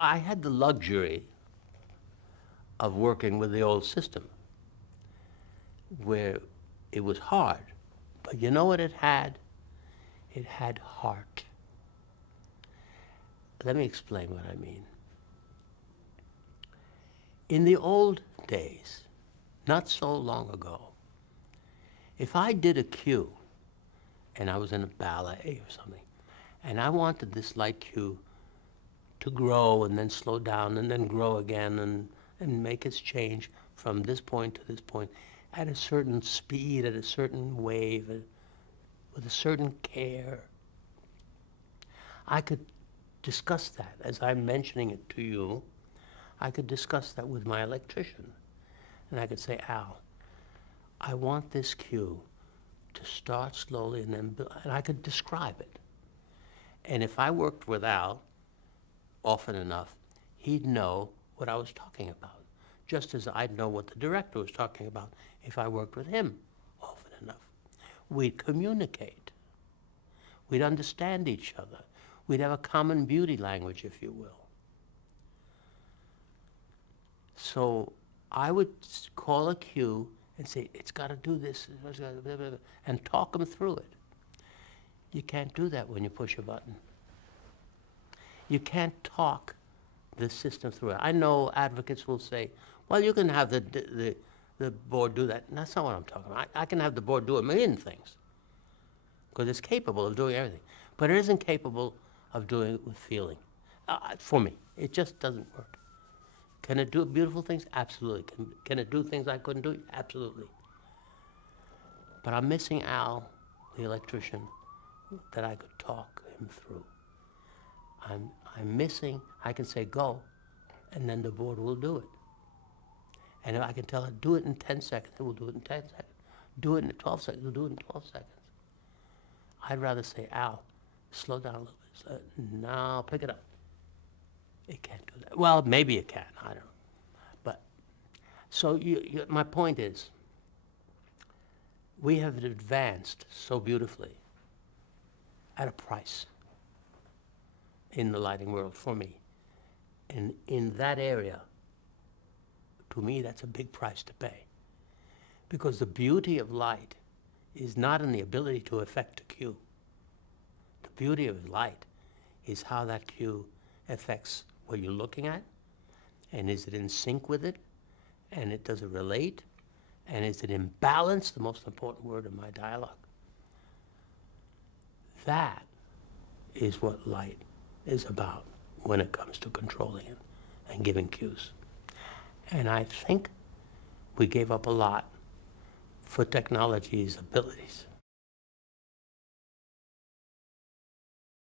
I had the luxury of working with the old system where it was hard, but you know what it had? It had heart. Let me explain what I mean. In the old days, not so long ago, if I did a cue and I was in a ballet or something, and I wanted this light cue to grow and then slow down and then grow again and make its change from this point to this point at a certain speed, at a certain wave, with a certain care. I could discuss that as I'm mentioning it to you. I could discuss that with my electrician. And I could say, Al, I want this cue to start slowly and then build, and I could describe it. And if I worked with Al often enough, he'd know what I was talking about, just as I'd know what the director was talking about if I worked with him often enough. We'd communicate. We'd understand each other. We'd have a common beauty language, if you will. So I would call a cue and say, it's got to do this, and talk them through it. You can't do that when you push a button. You can't talk the system through it. I know advocates will say, well, you can have the board do that. And that's not what I'm talking about. I can have the board do a million things because it's capable of doing everything. But it isn't capable of doing it with feeling. For me, it just doesn't work. Can it do beautiful things? Absolutely. Can it do things I couldn't do? Absolutely. But I'm missing Al, the electrician, that I could talk him through. I'm missing, I can say go, and then the board will do it. And if I can tell it, do it in 10 seconds, it will do it in 10 seconds. Do it in 12 seconds, it will do it in 12 seconds. I'd rather say, Al, slow down a little bit. No, pick it up. It can't do that. Well, maybe it can, I don't know. But, so my point is, we have advanced so beautifully at a price in the lighting world for me. And in that area, to me, that's a big price to pay. Because the beauty of light is not in the ability to affect a cue. The beauty of light is how that cue affects what you're looking at, and is it in sync with it, and does it relate, and is it in balance, the most important word in my dialogue. That is what light is about when it comes to controlling it and giving cues. And I think we gave up a lot for technology's abilities.